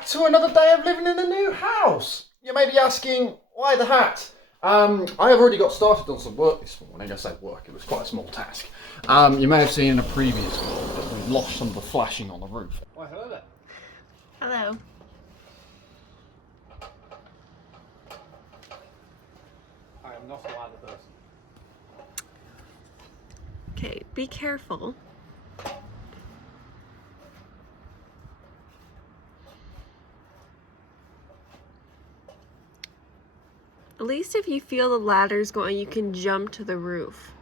back to another day of living in a new house. You may be asking, why the hat? I have already got started on some work this morning. I say work, it was quite a small task. You may have seen in a previous vlog that we lost some of the flashing on the roof. Why, hello there. Hello. I am not a ladder person. Okay, be careful. At least if you feel the ladder's going, you can jump to the roof.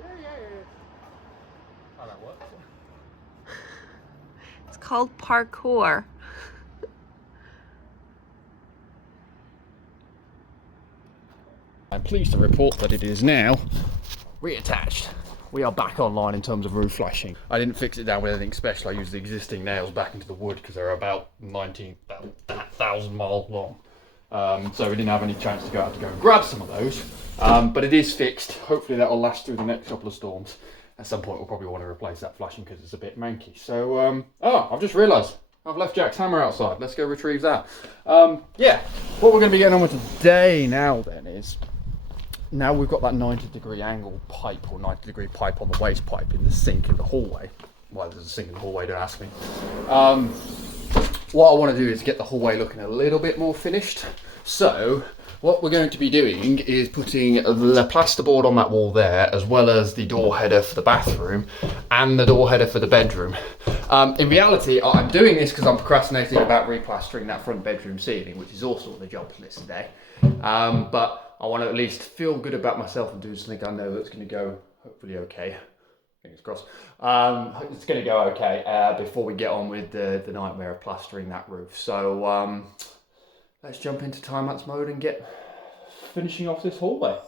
Yeah. How that works. It's called parkour. I'm pleased to report that it is now reattached. We are back online in terms of roof flashing. I didn't fix it down with anything special. I used the existing nails back into the wood because they're about 19,000 miles long. So we didn't have any chance to go out to go and grab some of those. But it is fixed. Hopefully that will last through the next couple of storms. At some point we'll probably want to replace that flashing because it's a bit manky. So, I've just realised I've left Jack's hammer outside. Let's go retrieve that. Yeah, what we're going to be getting on with today now then is, now we've got that 90-degree angle pipe or 90-degree pipe on the waste pipe in the sink in the hallway. Why there's a sink in the hallway, don't ask me. What I want to do is get the hallway looking a little bit more finished. So what we're going to be doing is putting the plasterboard on that wall there, as well as the door header for the bathroom and the door header for the bedroom. In reality, I'm doing this because I'm procrastinating about replastering that front bedroom ceiling, which is also on the jobs list today. But I want to at least feel good about myself and do something I know that's going to go hopefully okay. Fingers crossed. It's going to go okay before we get on with the nightmare of plastering that roof. So let's jump into time-lapse mode and get finishing off this hallway.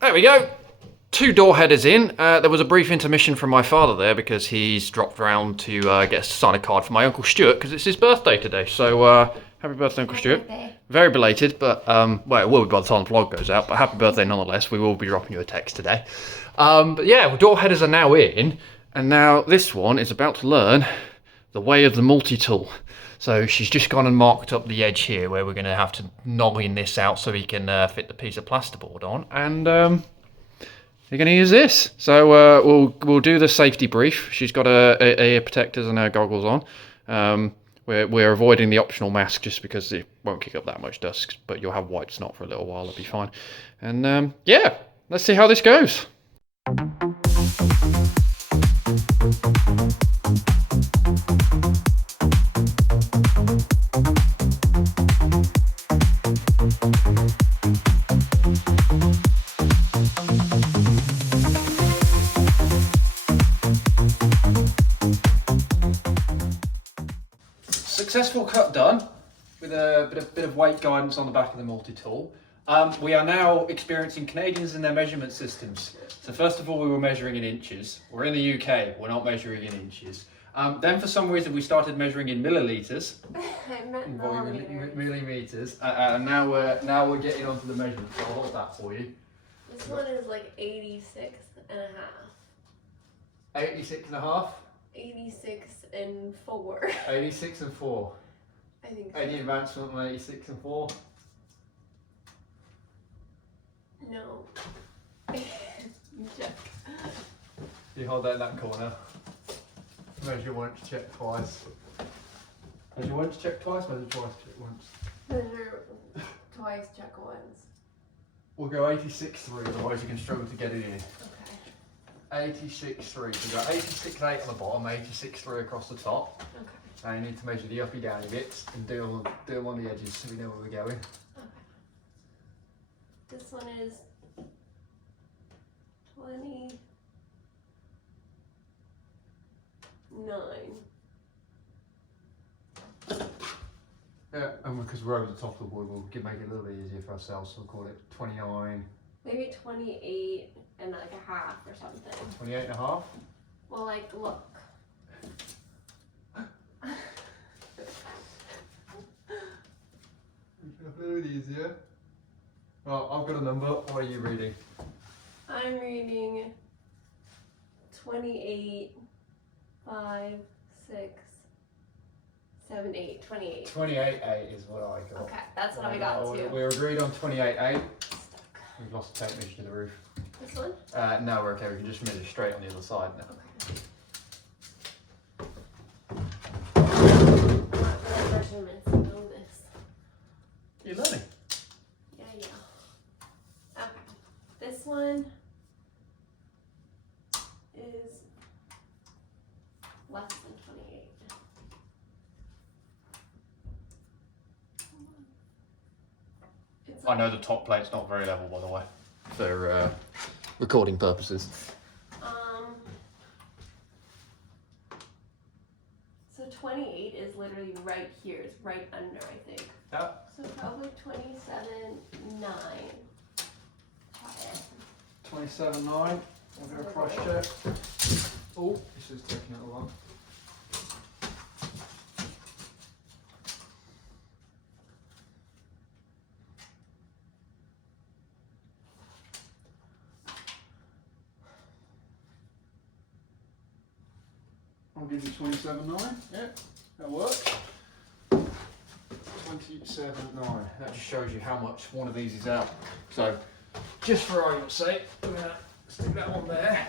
There we go. 2 door headers in. There was a brief intermission from my father there because he's dropped around to get us to sign a card for my Uncle Stuart because it's his birthday today. So happy birthday, Uncle Stuart. Birthday. Very belated, but well, it will be by the time the vlog goes out, but happy birthday nonetheless. We will be dropping you a text today. But yeah, door headers are now in, and now this one is about to learn the way of the multi-tool. So she's just gone and marked up the edge here where we're going to have to noggin this out so we can fit the piece of plasterboard on, and you're going to use this. So we'll do the safety brief. She's got her ear protectors and her goggles on. We're avoiding the optional mask just because it won't kick up that much dust, but you'll have white snot for a little while. It'll be fine. And yeah, let's see how this goes. Successful cut done with a bit of weight guidance on the back of the multi-tool. We are now experiencing Canadians and their measurement systems. So first of all, we were measuring in inches. We're in the UK, we're not measuring in inches. Then for some reason we started measuring in millilitres. I meant millimeters. Millimeters. And now we're getting onto the measurements. So I'll hold that for you. This one is like 86 and a half. 86 and a half? 86 and 4. 86 and 4. I think so. Any advancement on 86 and 4? No. Check. You hold that in that corner. Measure once, check twice. Measure once, check twice, measure twice, check once. Measure twice, check once. We'll go 86.3, otherwise you can struggle to get it in. Okay. 86.3, so we've got 86.8 on the bottom, 86.3 across the top. Okay. Now you need to measure the uppy downy bits and do them on the edges so we know where we're going. Okay. This one is 29. Yeah, and because we're over the top of the wood, we'll make it a little bit easier for ourselves, so we'll call it 29. Maybe 28 and like a half or something. 28 and a half? Well, like, look. A little bit easier. Well, I've got a number. What are you reading? I'm reading 28, 5, 6, 7, 8. 28. 28.8 is what I got. Okay, that's what I got too. We're agreed on 28.8. We've lost the tape measure to the roof. This one? No, we're okay. We can just measure straight on the other side now. Okay. Measurements, you know this. You're learning. Yeah. Okay. This one is less than 28. I know the top plate's not very level, by the way, for recording purposes. So 28 is literally right here. It's right under, I think. Yeah. So probably 27.9. Try it. 27.9. We're going to price check. Oh, this is taking a long. I'll give you 27.9. Yeah, that works. 27.9. That just shows you how much one of these is out. So, just for argument's sake, we're going to stick that one there.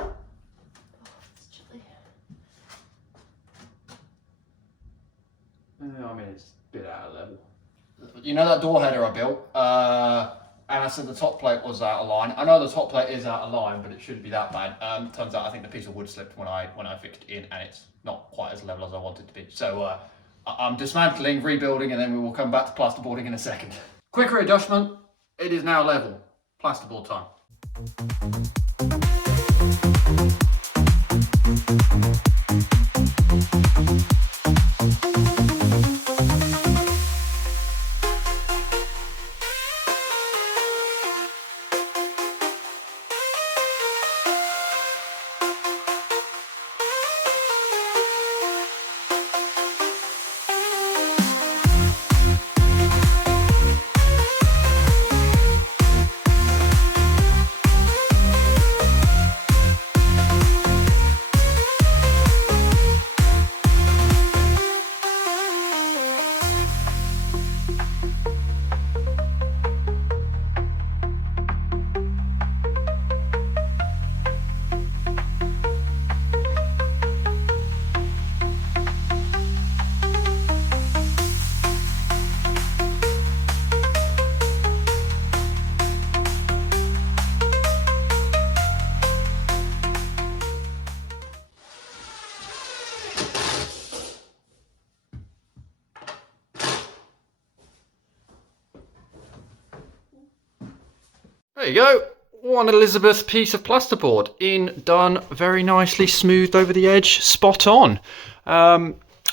Oh, it's chilly. I mean, it's a bit out of level. You know that door header I built? And I said the top plate was out of line. I know the top plate is out of line, but it shouldn't be that bad. Turns out I think the piece of wood slipped when I fixed it in, and it's not quite as level as I want it to be. So I'm dismantling, rebuilding, and then we will come back to plasterboarding in a second. Quick readjustment. It is now level. Plasterboard time. There you go. One Elizabeth piece of plasterboard in, done, very nicely, smoothed over the edge, spot on.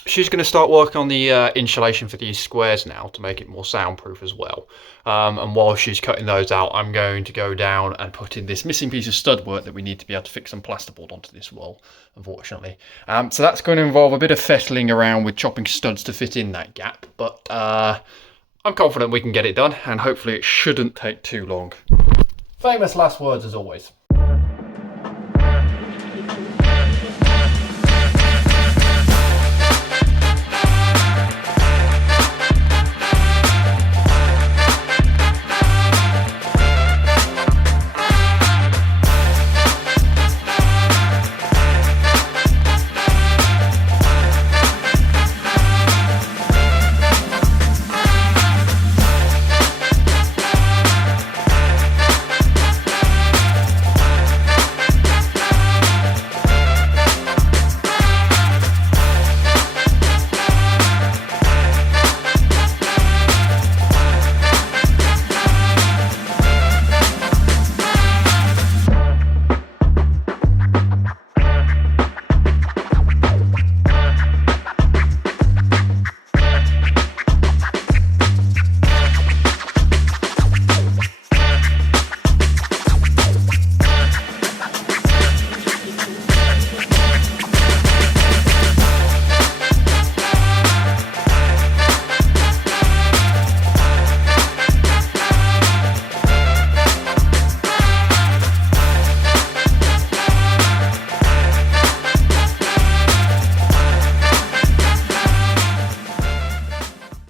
She's going to start working on the insulation for these squares now to make it more soundproof as well. And while she's cutting those out, I'm going to go down and put in this missing piece of stud work that we need to be able to fix some plasterboard onto this wall, unfortunately. So that's going to involve a bit of fettling around with chopping studs to fit in that gap. But I'm confident we can get it done, and hopefully it shouldn't take too long. Famous last words as always.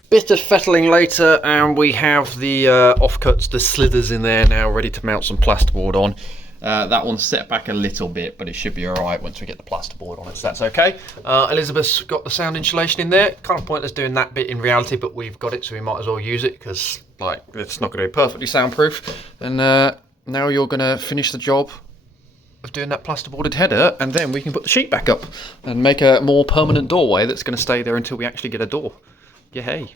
Bit of fettling later, and we have the offcuts, the slithers in there now, ready to mount some plasterboard on. That one's set back a little bit, but it should be alright once we get the plasterboard on it, so that's okay. Elizabeth's got the sound insulation in there. Kind of pointless doing that bit in reality, but we've got it, so we might as well use it, because like it's not going to be perfectly soundproof. And now you're going to finish the job of doing that plasterboarded header, and then we can put the sheet back up and make a more permanent doorway that's going to stay there until we actually get a door. Yay.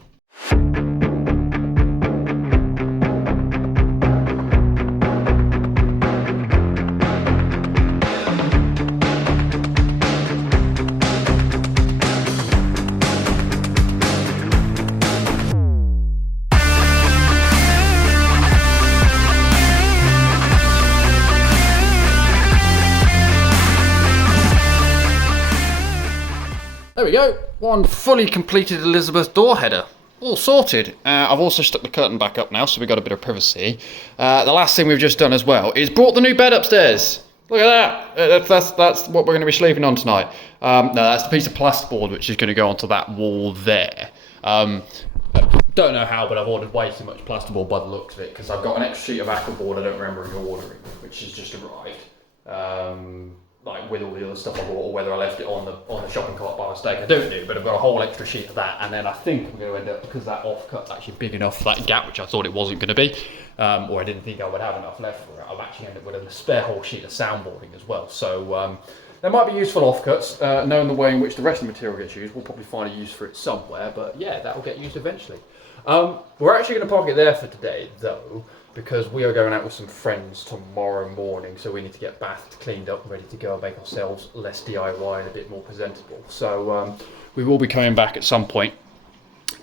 There we go, one fully completed Elizabeth door header. All sorted. I've also stuck the curtain back up now, so we've got a bit of privacy. The last thing we've just done as well is brought the new bed upstairs. Look at that. That's what we're going to be sleeping on tonight. No, that's the piece of plasterboard which is going to go onto that wall there. Don't know how, but I've ordered way too much plasterboard by the looks of it, because I've got an extra sheet of aquaboard I don't remember ordering, which has just arrived. Like with all the other stuff I bought, or whether I left it on the shopping cart by mistake. I don't know, but I've got a whole extra sheet of that, and then I think I'm going to end up, because that offcut's actually big enough for that gap, which I thought it wasn't going to be, or I didn't think I would have enough left for it. I'll actually end up with a spare whole sheet of soundboarding as well. So there might be useful offcuts. Knowing the way in which the rest of the material gets used, we'll probably find a use for it somewhere. But yeah, that will get used eventually. We're actually going to park it there for today, though, because we are going out with some friends tomorrow morning, so we need to get bathed, cleaned up, ready to go and make ourselves less DIY and a bit more presentable. So we will be coming back at some point,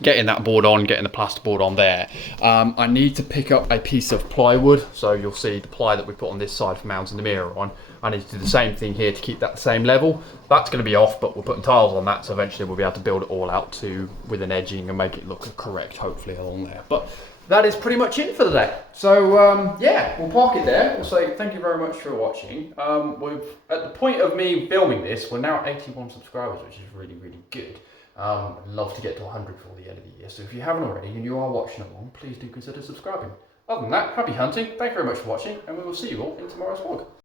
getting that board on, getting the plasterboard on there. I need to pick up a piece of plywood, so you'll see the ply that we put on this side for mounting the mirror on. I need to do the same thing here to keep that the same level. That's going to be off, but we're putting tiles on that, so eventually we'll be able to build it all out with an edging and make it look correct, hopefully, along there. But that is pretty much it for the day. So yeah, we'll park it there. We'll say thank you very much for watching. At the point of me filming this, we're now at 81 subscribers, which is really, really good. I'd love to get to 100 before the end of the year. So if you haven't already and you are watching along, please do consider subscribing. Other than that, happy hunting. Thank you very much for watching, and we will see you all in tomorrow's vlog.